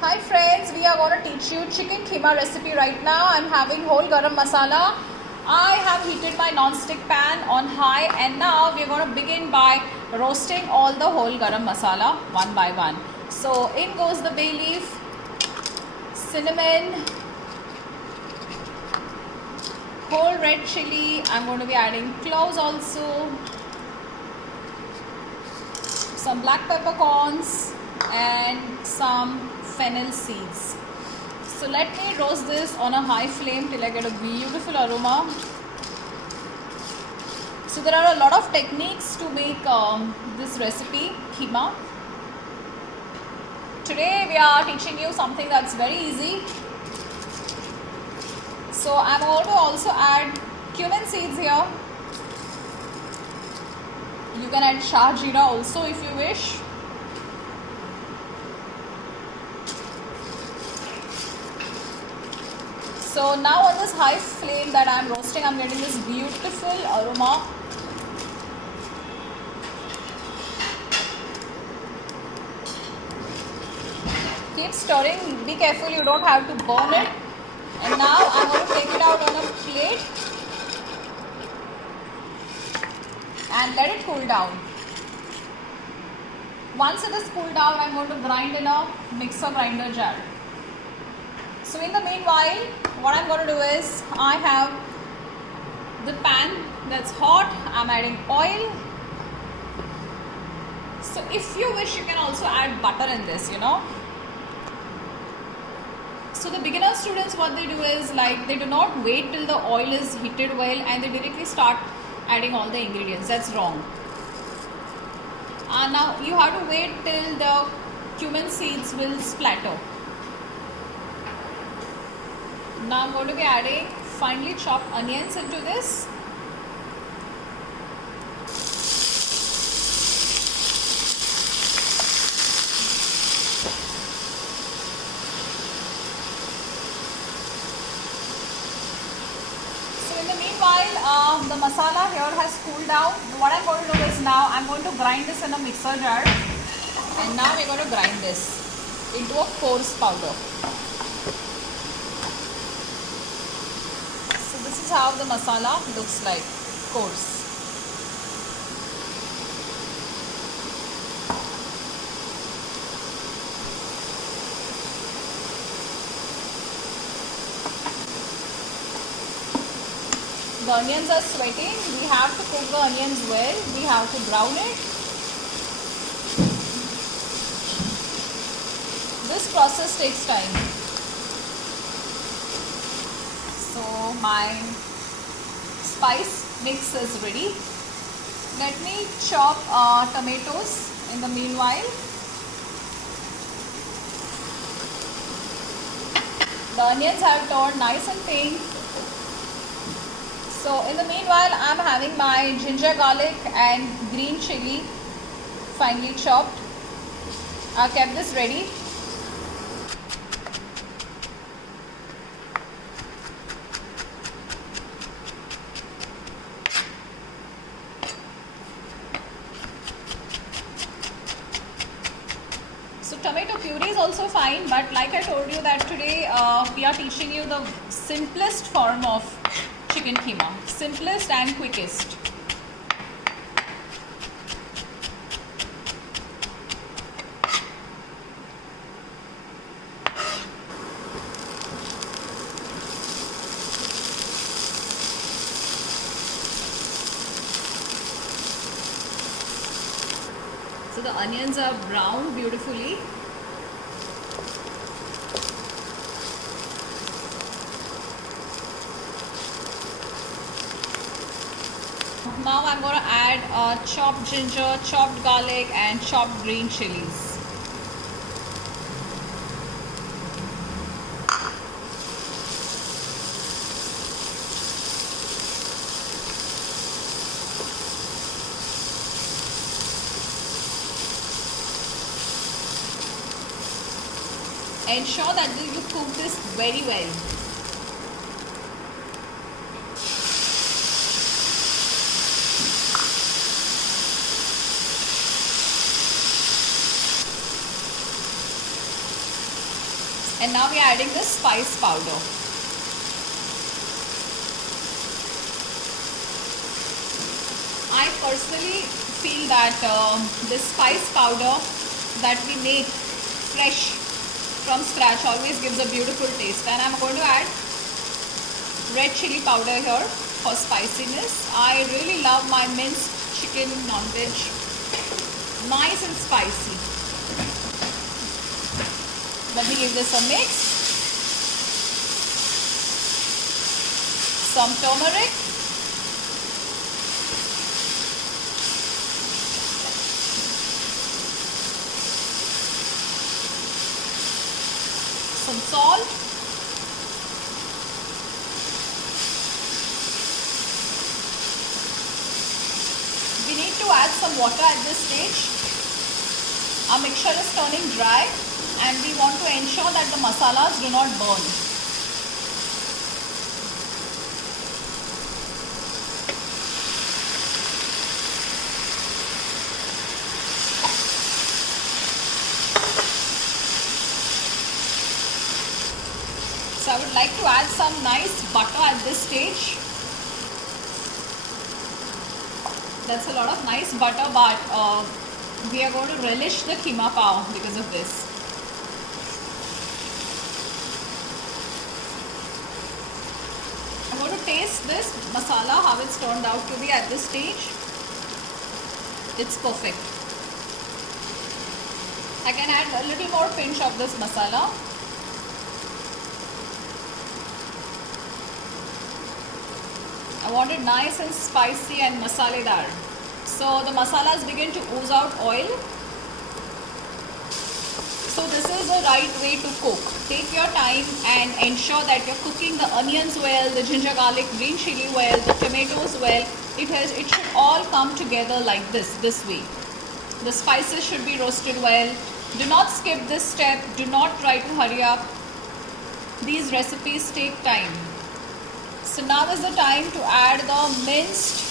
Hi friends, we are going to teach you chicken keema recipe right now. I'm having whole garam masala. I have heated my non-stick pan on high and now we are going to begin by roasting all the whole garam masala one by one. So in goes the bay leaf, cinnamon, whole red chili. I'm going to be adding cloves also, some black peppercorns and some fennel seeds. So let me roast this on a high flame till I get a beautiful aroma. So there are a lot of techniques to make this recipe keema. Today we are teaching you something that's very easy. So I'm going to also add cumin seeds here. You can add shah jeera also if you wish. So now on this high flame that I am roasting, I am getting this beautiful aroma. Keep stirring, be careful you don't have to burn it. And now I am going to take it out on a plate and let it cool down. Once it is cooled down, I am going to grind in a mixer grinder jar. So in the meanwhile, what I'm going to do is, I have the pan that's hot, I'm adding oil. So if you wish, you can also add butter in this, So the beginner students, what they do is, like, they do not wait till the oil is heated well and they directly start adding all the ingredients. That's wrong. Now you have to wait till the cumin seeds will splatter. Now I'm going to be adding finely chopped onions into this. So in the meanwhile, the masala here has cooled down. What I'm going to do is, now I'm going to grind this in a mixer jar. And now we're going to grind this into a coarse powder. This is how the masala looks like, coarse. The onions are sweating. We have to cook the onions well. We have to brown it. This process takes time. So my spice mix is ready. Let me chop tomatoes in the meanwhile. The onions have turned nice and pink. So in the meanwhile, I am having my ginger, garlic and green chili finely chopped. I kept this ready. So tomato puree is also fine, but like I told you that today we are teaching you the simplest form of chicken keema. Simplest and quickest. So the onions are browned beautifully. Now I'm going to add chopped ginger, chopped garlic and chopped green chilies. Ensure that you cook this very well. And now we are adding the spice powder. I personally feel that this spice powder that we make fresh from scratch always gives a beautiful taste. And I'm going to add red chili powder here for spiciness. I really love my minced chicken non-veg nice and spicy. Let me give this a mix. Some turmeric. Some salt. We need to add some water at this stage. Our mixture is turning dry and we want to ensure that the masalas do not burn. So I would like to add some nice butter at this stage. That's a lot of nice butter, but we are going to relish the keema pav because of this. I'm going to taste this masala, how it's turned out to be at this stage. It's perfect. I can add a little more pinch of this masala. I want it nice and spicy and masaledar. So the masalas begin to ooze out oil. So this is the right way to cook. Take your time and ensure that you're cooking the onions well, the ginger garlic green chili well, the tomatoes well. It should all come together like this way. The spices should be roasted well. Do not skip this step. Do not try to hurry up. These recipes take time. So now is the time to add the minced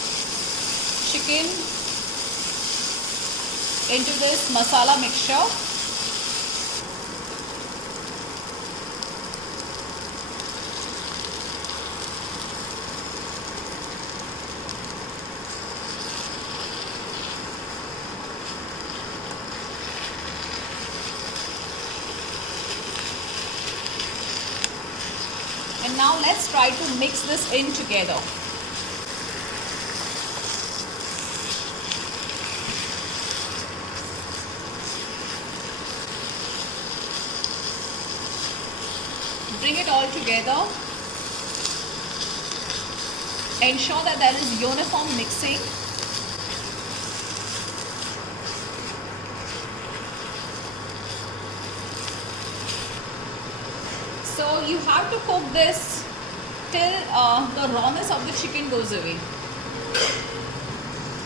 chicken into this masala mixture. And now let's try to mix this in together. Bring it all together. Ensure that there is uniform mixing. So you have to cook this till the rawness of the chicken goes away.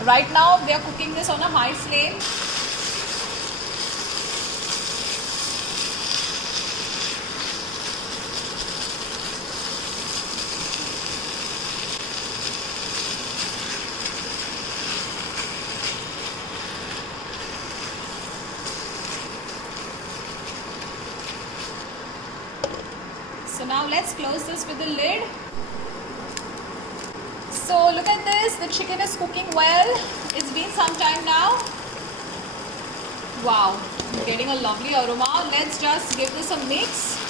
Right now we are cooking this on a high flame. So now let's close this with the lid. So look at this, the chicken is cooking well. It's been some time now. Wow, I'm getting a lovely aroma. Let's just give this a mix.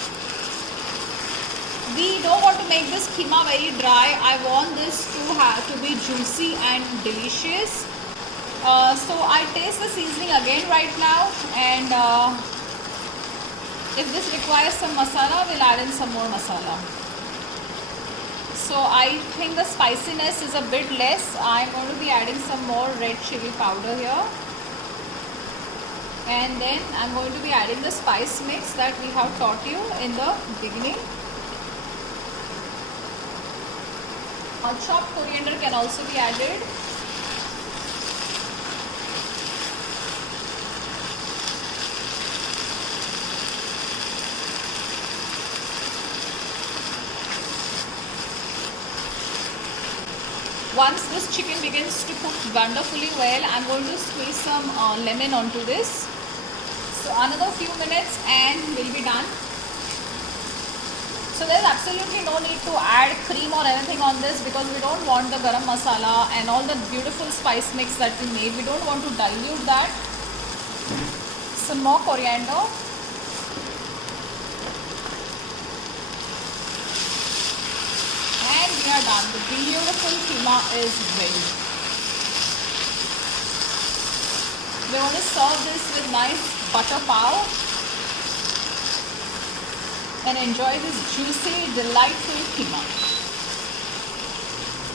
We don't want to make this keema very dry. I want this to be juicy and delicious. So I taste the seasoning again right now, and if this requires some masala, we'll add in some more masala. So I think the spiciness is a bit less. I'm going to be adding some more red chili powder here. And then I'm going to be adding the spice mix that we have taught you in the beginning. Chopped coriander can also be added. Once this chicken begins to cook wonderfully well, I'm going to squeeze some lemon onto this. So another few minutes and we'll be done. So there's absolutely no need to add cream or anything on this because we don't want the garam masala and all the beautiful spice mix that we made. We don't want to dilute that. Some more coriander. And we are done. The beautiful keema is ready. We want to serve this with nice butter pav and enjoy this juicy, delightful keema.